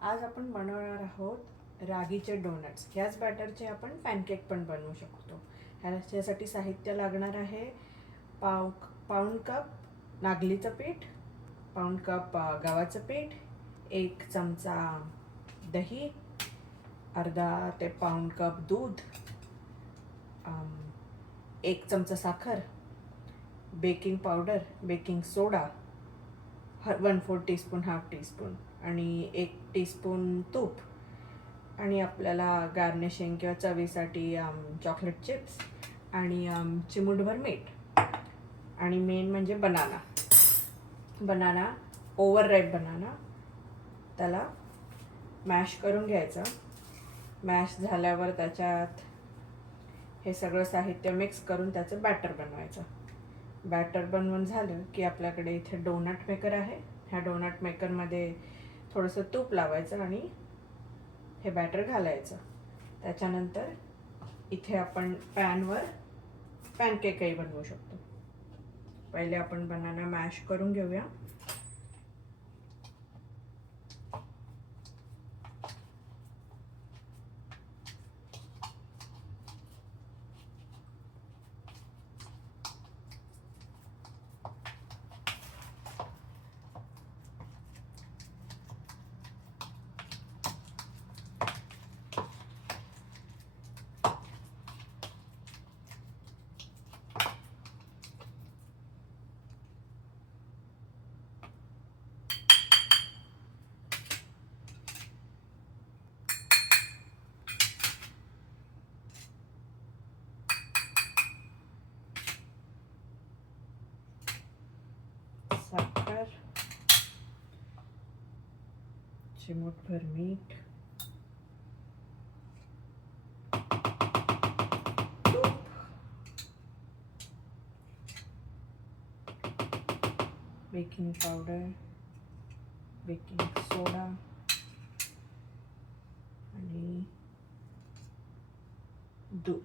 आज आपण बनवणार आहोत रागीचे डोनट्स ह्याच बॅटरचे आपण पॅनकेक पण बनवू शकतो. ह्याच्यासाठी साहित्य लागणार आहे. पाव पाऊण कप नागलीचं पीठ पाऊण कप गव्हाचं पीठ एक चमचा दही अर्धा ते पाऊण कप दूध एक चमचा साखर baking powder baking soda one four teaspoon half teaspoon आणि एक टीस्पून तूप. आणि आपल्याला गार्निशिंग किंवा चवीसाठी um, चॉकलेट चिप्स आणि um, अम, चिमूटभर मीठ. आणि मेन म्हणजे banana banana over ripe banana त्याला मॅश करून घ्यायचं. मॅश झाल्यावर त्याच्यात हे सगळं साहित्य मिक्स करून त्याचं बॅटर बनवायचं. बॅटर बनवून झालं की आपल्याकडे इथे डोनट मेकर आहे. ह्या डोनट मेकरमध्ये थोडंसं तूप लावायचं आणि हे बॅटर घालायचं. त्याच्यानंतर इथे आपण पॅनवर पॅनकेकही बनवू शकतो. पहिले आपण बनाना मॅश करून घेऊया साखर चिमूटभर मीठ. बेकिंग पावडर बेकिंग सोडा आणि दूध.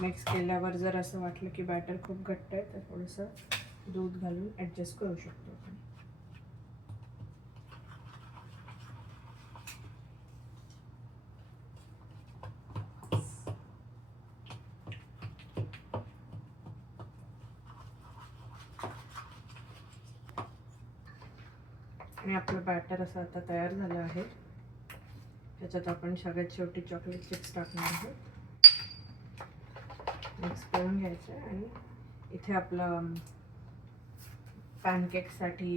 मिक्स केल्यावर जर असं वाटलं की बॅटर खूप घट्ट आहे तर थोडंसं दूध घालून ॲडजस्ट करू शकतो आपण. आणि आपलं बॅटर असं आता तयार झालं आहे. त्याच्यात आपण सगळ्यात शेवटी चॉकलेट चिप्स टाकणार आहोत. मिक्स करून घ्यायचं आहे आणि इथे आपलं पॅनकेकसाठी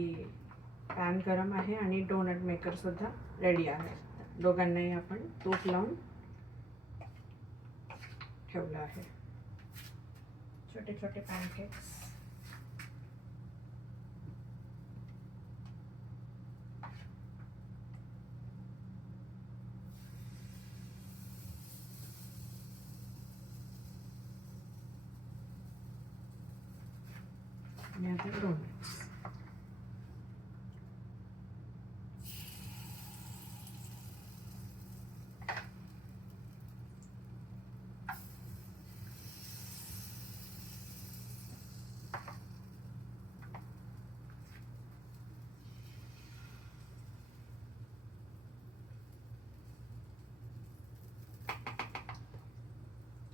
पॅन गरम आहे आणि डोनट मेकरसुद्धा रेडी आहे. दोघांनाही आपण तूप लावून ठेवलं आहे. छोटे छोटे पॅनकेक्स. आणि आता डोनट्स.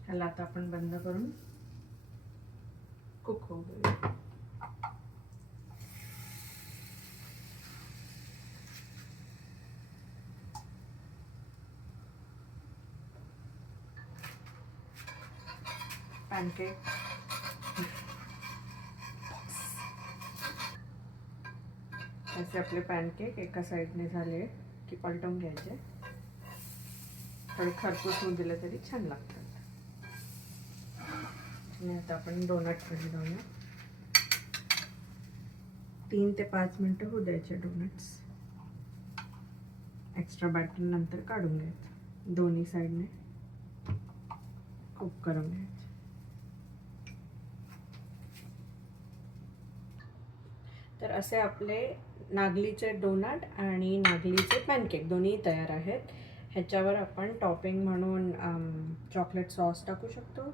ह्याला आता आपण बंद करून कुक होऊ देऊया. पॅनकेक असे आपले पॅनकेक एका साईडने झाले की पलटवून घ्यायचे. थोडे खरपूस होऊन दिलं तरी छान लागतं. आणि आता आपण डोनटकडे जाऊया तीन ते पाच मिनटं होऊ द्यायचे डोनट्स एक्स्ट्रा बॅटर नंतर काढून घ्यायचं. दोन्ही साईडने कुक करून घ्यायचं. तर असे आपले नागलीचे डोनट आणि नागलीचे पॅनकेक दोन्ही तयार आहेत. ह्याच्यावर आपण टॉपिंग म्हणून चॉकलेट सॉस टाकू शकतो.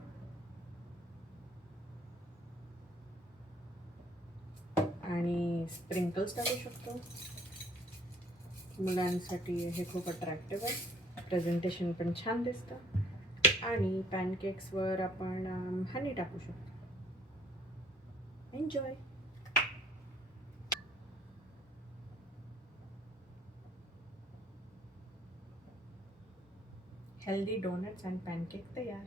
आणि स्प्रिंकल्स टाकू शकतो. मुलांसाठी हे खूप अट्रॅक्टिव्ह आहे. प्रेझेंटेशन पण छान दिसतं. आणि पॅनकेक्सवर आपण हनी टाकू शकतो. Enjoy healthy donuts and pancake तयार.